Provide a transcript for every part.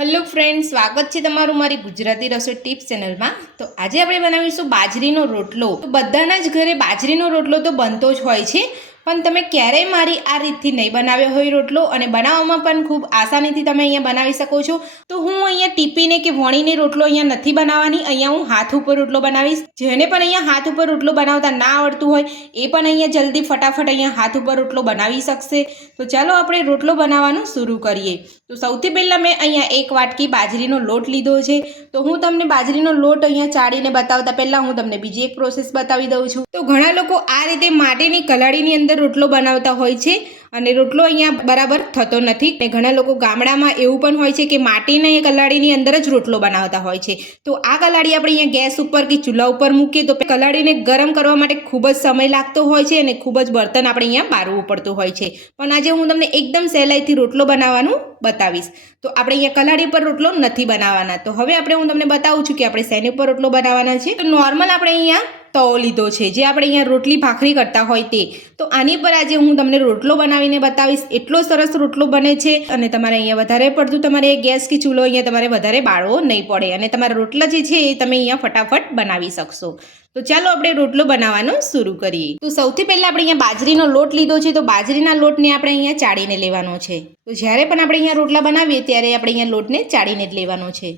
Hello friend, સ્વાગત છે તમારું મારી ગુજરાતી રસોઈ ટિપ્સ ચેનલમાં। તો આજે આપણે બનાવીશું બાજરીનો રોટલો। તો બધાના જ ઘરે બાજરીનો રોટલો તો બનતો જ હોય છે, પણ તમે ક્યારેય મારી આ રીતથી નહીં બનાવ્યો હોય રોટલો, અને બનાવવામાં પણ ખૂબ આસાનીથી તમે અહીંયા બનાવી શકો છો। તો હું અહીંયા ટીપીને કે વણીને રોટલો અહીંયા નથી બનાવવાની, અહીંયા હું હાથ ઉપર રોટલો બનાવીશ। જેને પણ અહીંયા હાથ ઉપર રોટલો બનાવતા ના આવડતું હોય એ પણ અહીંયા જલ્દી ફટાફટ અહીંયા હાથ ઉપર રોટલો બનાવી શકશે। તો ચાલો આપણે રોટલો બનાવવાનું શરૂ કરીએ। તો સૌથી પહેલાં મેં અહીંયા એક વાટકી બાજરીનો લોટ લીધો છે। તો હું તમને બાજરીનો લોટ અહીંયા ચાળીને બતાવતા પહેલાં હું તમને બીજી એક પ્રોસેસ બતાવી દઉં છું। તો ઘણા લોકો આ રીતે માટીની કલાડીની અંદર રોટલો બનાવતા હોય છે, અને રોટલો અહીંયા બરાબર થતો નથી। અને ઘણા લોકો ગામડામાં એવું પણ હોય છે કે માટીની કલાડીની અંદર જ રોટલો બનાવતા હોય છે। તો આ કલાડી આપણે અહીંયા ગેસ ઉપર કે ચૂલા ઉપર મૂકીએ તો કલાડીને ગરમ કરવા માટે ખૂબ જ સમય લાગતો હોય છે, અને ખૂબ જ બર્તન આપણે અહીંયા બારવું પડતું હોય છે। પણ આજે હું તમને એકદમ સહેલાઈથી રોટલો બનાવવાનું બતાવીશ। તો આપણે અહીંયા કલાડી પર રોટલો નથી બનાવવાના। તો હવે હું તમને બતાવું છું કે આપણે શેની ઉપર રોટલો બનાવવાના છે। તો નોર્મલ આપણે અહીંયા તવો લીધો છે, જે આપણે અહીંયા રોટલી ભાખરી કરતા હોય તે। તો આની પર આજે હું તમને રોટલો બનાવીને બતાવીશ। એટલો સરસ રોટલો બને છે, અને તમારે અહીંયા વધારે પડતું તમારે ગેસ કે ચૂલો અહીંયા તમારે વધારે બાળવો નહીં પડે, અને તમારા રોટલા જે છે એ તમે અહીંયા ફટાફટ બનાવી શકશો। તો ચાલો આપણે રોટલો બનાવવાનું શરૂ કરીએ। તો સૌથી પહેલાં આપણે અહીંયા બાજરીનો લોટ લીધો છે। તો બાજરીના લોટને આપણે અહીંયા ચાળીને લેવાનો છે। તો જ્યારે પણ આપણે અહીંયા રોટલા બનાવીએ ત્યારે આપણે અહીંયા લોટને ચાળીને જ લેવાનો છે।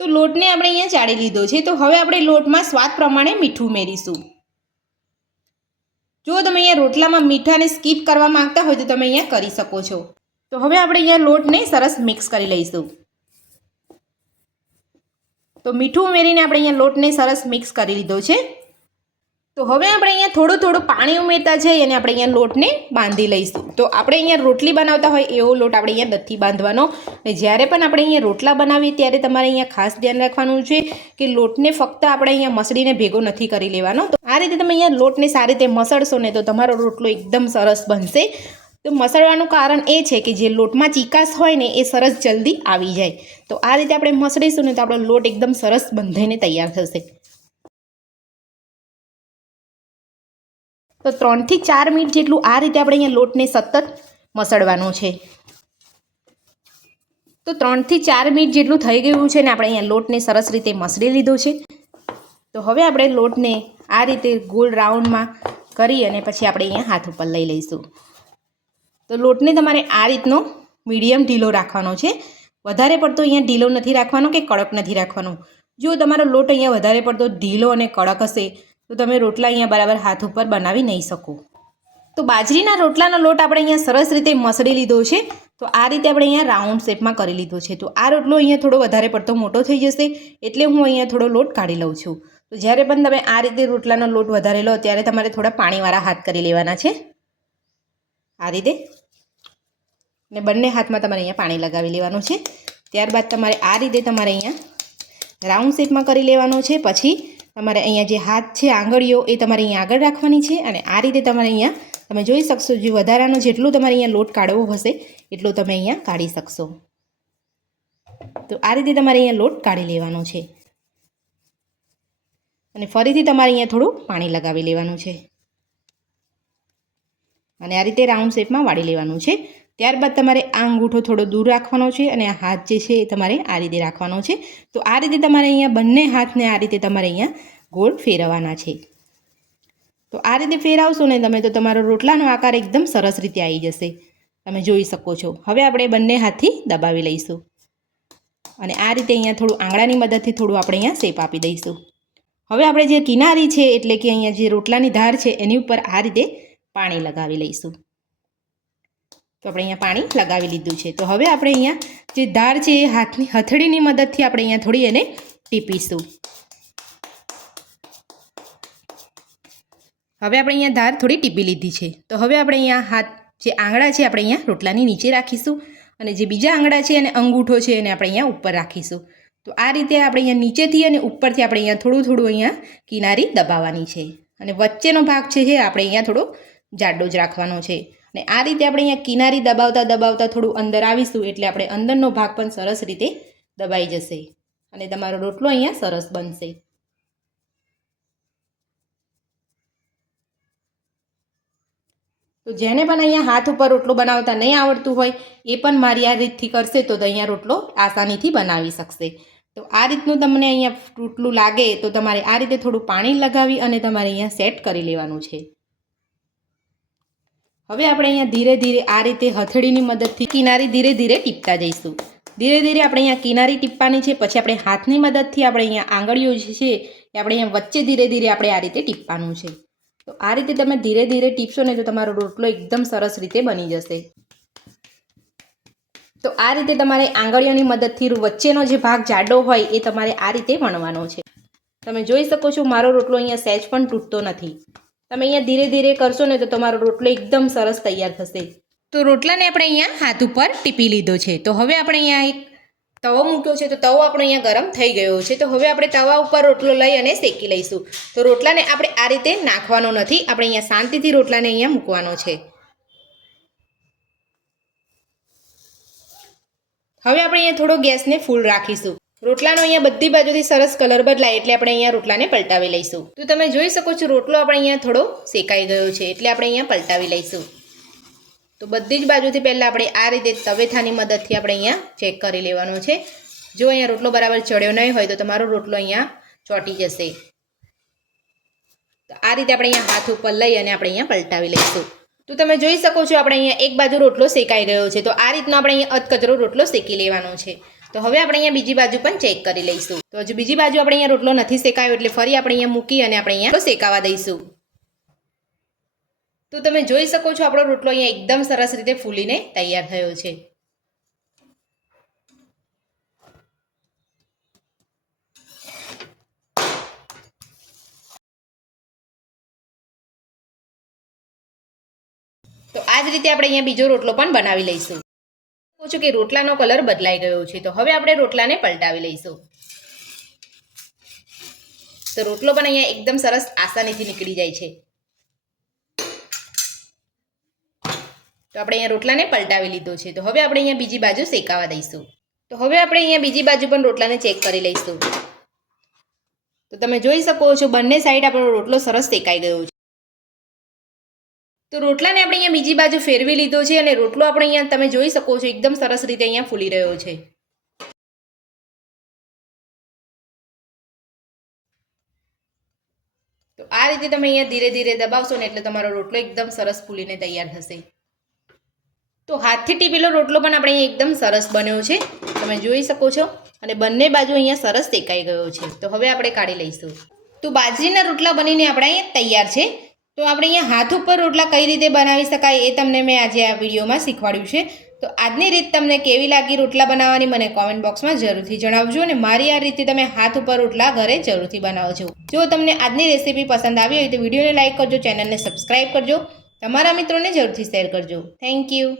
તો લોટને આપણે અહીંયા ચાળી લીધો છે। તો હવે આપણે લોટમાં સ્વાદ પ્રમાણે મીઠું ઉમેરીશું। જો તમે અહીંયા રોટલામાં મીઠાને સ્કીપ કરવા માંગતા હોય તો તમે અહીંયા કરી શકો છો। તો હવે આપણે અહીંયા લોટને સરસ મિક્સ કરી લઈશું। તો મીઠું ઉમેરીને આપણે અહીંયા લોટને સરસ મિક્સ કરી લીધો છે। તો હવે આપણે અહીંયા થોડું પાણી ઉમેરતા જઈએ અને આપણે અહીંયા લોટને બાંધી લઈશું। તો આપણે અહીંયા રોટલી બનાવતા હોય એવો લોટ આપણે અહીંયા નથી બાંધવાનો। અને જ્યારે પણ આપણે અહીંયા રોટલા બનાવીએ ત્યારે તમારે અહીંયા ખાસ ધ્યાન રાખવાનું છે કે લોટને ફક્ત આપણે અહીંયા મસળીને ભેગો નથી કરી લેવાનો। તો આ રીતે તમે અહીંયા લોટને સારી રીતે મસળશો ને તો તમારો રોટલો એકદમ સરસ બનશે। તો મસળવાનું કારણ એ છે કે જે લોટમાં ચીકાશ હોય ને એ સરસ જલ્દી આવી જાય। તો આ રીતે આપણે મસળીશું ને તો આપણો લોટ એકદમ સરસ બંધાઈને તૈયાર થશે। તો 3 થી 4 મિનિટ જેટલું આ રીતે આપણે અહીંયા લોટને સતત મસળવાનું છે। તો 3 થી 4 મિનિટ જેટલું થઈ ગયું છે ને આપણે અહીંયા લોટને સરસ રીતે મસળી લીધો છે। તો હવે આપણે લોટને આ રીતે ગોળ રાઉન્ડમાં કરી અને પછી આપણે અહીંયા હાથ ઉપર લઈ લઈશું। તો લોટને તમારે આ રીતનો મીડિયમ ઢીલો રાખવાનો છે, વધારે પડતો અહીંયા ઢીલો નથી રાખવાનો કે કડક નથી રાખવાનો। જો તમારો લોટ અહીંયા વધારે પડતો ઢીલો અને કડક હશે તો તમે રોટલા અહીંયા બરાબર હાથ ઉપર બનાવી નહીં શકો। તો બાજરીના રોટલાનો લોટ આપણે અહીંયા સરસ રીતે મસળી લીધો છે। તો આ રીતે આપણે અહીંયા રાઉન્ડ શેપમાં કરી લીધો છે। તો આ રોટલો અહીંયા થોડો વધારે પડતો મોટો થઈ જશે, એટલે હું અહીંયા થોડો લોટ કાઢી લઉં છું। તો જ્યારે પણ તમે આ રીતે રોટલાનો લોટ વધારે લો ત્યારે તમારે થોડા પાણીવાળા હાથ કરી લેવાના છે, આ રીતે। ને બંને હાથમાં તમારે અહીંયા પાણી લગાવી લેવાનું છે। ત્યારબાદ તમારે આ રીતે તમારે અહીંયા રાઉન્ડ શેપમાં કરી લેવાનો છે। પછી તમારે અહીંયા જે હાથ છે આંગળીઓ એ તમારે અહીંયા આગળ રાખવાની છે, અને આ રીતે તમારે અહીંયા તમે જોઈ શકશો જે વધારાનો જેટલું તમારે અહીંયા લોટ કાઢવો હશે એટલું તમે અહીંયા કાઢી શકશો। તો આ રીતે તમારે અહીંયા લોટ કાઢી લેવાનો છે, અને ફરીથી તમારે અહીંયા થોડું પાણી લગાવી લેવાનું છે, અને આ રીતે રાઉન્ડ શેપમાં વાળી લેવાનું છે। ત્યારબાદ તમારે આ અંગૂઠો થોડો દૂર રાખવાનો છે, અને આ હાથ જે છે એ તમારે આ રીતે રાખવાનો છે। તો આ રીતે તમારે અહીંયા બંને હાથને આ રીતે તમારે અહીંયા ગોળ ફેરવવાના છે। તો આ રીતે ફેરવશો ને તમે તો તમારો રોટલાનો આકાર એકદમ સરસ રીતે આવી જશે, તમે જોઈ શકો છો। હવે આપણે બંને હાથથી દબાવી લઈશું, અને આ રીતે અહીંયા થોડું આંગળાની મદદથી થોડું આપણે અહીંયા શેપ આપી દઈશું। હવે આપણે જે કિનારી છે એટલે કે અહીંયા જે રોટલાની ધાર છે એની ઉપર આ રીતે પાણી લગાવી લઈશું। તો આપણે અહીંયા પાણી લગાવી લીધું છે। તો હવે આપણે અહીંયા જે ધાર છે એ હાથની હથેળીની મદદથી આપણે અહીંયા થોડી એને ટીપીશું। હવે આપણે અહીંયા ધાર થોડી ટીપી લીધી છે। તો હવે આપણે અહીંયા હાથ જે આંગળા છે આપણે અહીંયા રોટલાની નીચે રાખીશું, અને જે બીજા આંગળા છે અને અંગૂઠો છે એને આપણે અહીંયા ઉપર રાખીશું। તો આ રીતે આપણે અહીંયા નીચેથી અને ઉપરથી આપણે અહીંયા થોડું અહીંયા કિનારી દબાવવાની છે, અને વચ્ચેનો ભાગ છે જે આપણે અહીંયા થોડો જાડો જ રાખવાનો છે। અને આ રીતે આપણે અહીંયા કિનારી દબાવતા થોડું અંદર આવીશું એટલે આપણે અંદરનો ભાગ પણ સરસ રીતે દબાઈ જશે, અને તમારો રોટલો અહીંયા સરસ બનશે। તો જેને પણ અહીંયા હાથ ઉપર રોટલો બનાવતા નહીં આવડતું હોય એ પણ મારી આ રીતથી કરશે તો અહીંયા રોટલો આસાનીથી બનાવી શકશે. તો આ રીતનું તમને અહીંયા રોટલું લાગે તો તમારે આ રીતે થોડું પાણી લગાવી અને તમારે અહીંયા સેટ કરી લેવાનું છે. હવે આપણે અહીંયા ધીરે ધીરે આ રીતે હથેળીની મદદથી કિનારી ધીરે ધીરે ટીપતા જઈશું. ધીરે ધીરે આપણે અહીંયા કિનારી ટીપવાની છે, પછી આપણે હાથની મદદથી આપણે અહીંયા આંગળીઓ જે છે એ આપણે અહીંયા વચ્ચે ધીરે ધીરે આપણે આ રીતે ટીપવાનું છે. તો આ રીતે તમે ધીરે ધીરે ટીપશો ને તો તમારો રોટલો એકદમ સરસ રીતે બની જશે. તો આ રીતે તમારે આંગળીઓની મદદથી વચ્ચેનો જે ભાગ જાડો હોય એ તમારે આ રીતે વણવાનો છે. તમે જોઈ શકો છો મારો રોટલો અહીંયા સહેજ પણ તૂટતો નથી. તમે અહીંયા ધીરે ધીરે કરશો ને તો તમારો રોટલો એકદમ સરસ તૈયાર થશે. તો રોટલાને આપણે અહીંયા હાથ ઉપર ટીપી લીધો છે. તો હવે આપણે અહીંયા એક તવો મૂક્યો છે, તો તવો આપણો અહીંયા ગરમ થઈ ગયો છે. તો હવે આપણે તવા ઉપર રોટલો લઈ અને શેકી લઈશું. તો રોટલાને આપણે આ રીતે નાખવાનો નથી, આપણે અહીંયા શાંતિથી રોટલાને અહીંયા મૂકવાનો છે. હવે આપણે અહીંયા થોડો ગેસને ફૂલ રાખીશું. રોટલાનો અહીંયા બધી બાજુથી સરસ કલર બદલાય એટલે આપણે અહીંયા રોટલાને પલટાવી લઈશું. તો તમે જોઈ શકો છો રોટલો આપણે અહીંયા થોડો શેકાઈ ગયો છે એટલે આપણે અહીંયા પલટાવી લઈશું. તો બધી જ બાજુથી પહેલાં આપણે આ રીતે તવેથાની મદદથી આપણે અહીંયા ચેક કરી લેવાનો છે. જો અહીંયા રોટલો બરાબર ચડ્યો નહીં હોય તો તમારો રોટલો અહીંયા ચોંટી જશે. તો આ રીતે આપણે અહીંયા હાથ ઉપર લઈ અને આપણે અહીંયા પલટાવી લઈશું. તો તમે જોઈ શકો છો આપણે અહીંયા એક બાજુ રોટલો શેકાઈ ગયો છે. તો આ રીતનો આપણે અહીંયા અધકચરો રોટલો શેકી લેવાનો છે. તો હવે આપણે અહીંયા બીજી બાજુ પણ ચેક કરી લઈશું. તો હજુ બીજી બાજુ આપણે અહીંયા રોટલો નથી શેકાયો એટલે ફરી આપણે અહીંયા મૂકી અને આપણે અહીંયા શેકાવા દઈશું. તો તમે જોઈ શકો છો આપણો રોટલો અહીંયા એકદમ સરસ રીતે ફૂલીને તૈયાર થયો છે. તો આ જ રીતે આપણે અહીંયા બીજો રોટલો પણ બનાવી લઈશું. કહું છું કે રોટલાનો કલર બદલાઈ ગયો છે. તો હવે આપણે રોટલાને પલટાવી લઈશું. તો રોટલો પણ અહીંયા એકદમ સરસ આસાનીથી નીકળી જાય છે. તો આપણે અહીંયા રોટલાને પલટાવી લીધો છે. તો હવે આપણે અહીંયા બીજી બાજુ શેકાવા દઈશું. તો હવે આપણે અહીંયા બીજી બાજુ પણ રોટલાને ચેક કરી લઈશું. તો તમે જોઈ શકો છો બંને સાઈડ આપણો રોટલો સરસ શેકાઈ ગયો છે. તો રોટલાને આપણે અહીંયા બીજી બાજુ ફેરવી લીધો છે અને રોટલો આપણે અહીંયા તમે જોઈ શકો છો એકદમ સરસ રીતે અહીંયા ફૂલી રહ્યો છે. તો આ રીતે તમે અહીંયા ધીરે ધીરે દબાવશો ને એટલે તમારો રોટલો એકદમ સરસ ફૂલીને તૈયાર થશે. તો હાથથી ટીપેલો રોટલો પણ આપણે અહીંયા એકદમ સરસ બન્યો છે, તમે જોઈ શકો છો. અને બંને બાજુ અહીંયા સરસ શેકાઈ ગયો છે. તો હવે આપણે કાઢી લઈશું. તો બાજરીના રોટલા બનીને આપણે અહીંયા તૈયાર છે. તો આપણે અહીંયા હાથ ઉપર રોટલા કઈ રીતે બનાવી શકાય એ તમને મેં આજે આ વિડીયોમાં શીખવાડ્યું છે. તો આજની રીત તમને કેવી લાગી રોટલા બનાવવાની મને કોમેન્ટ બોક્સમાં જરૂરથી જણાવજો. અને મારી આ રીતે તમે હાથ ઉપર રોટલા ઘરે જરૂરથી બનાવજો. જો તમને આજની રેસીપી પસંદ આવી હોય તો વિડીયોને લાઇક કરજો, ચેનલને સબસ્ક્રાઈબ કરજો, તમારા મિત્રોને જરૂરથી શેર કરજો. Thank you.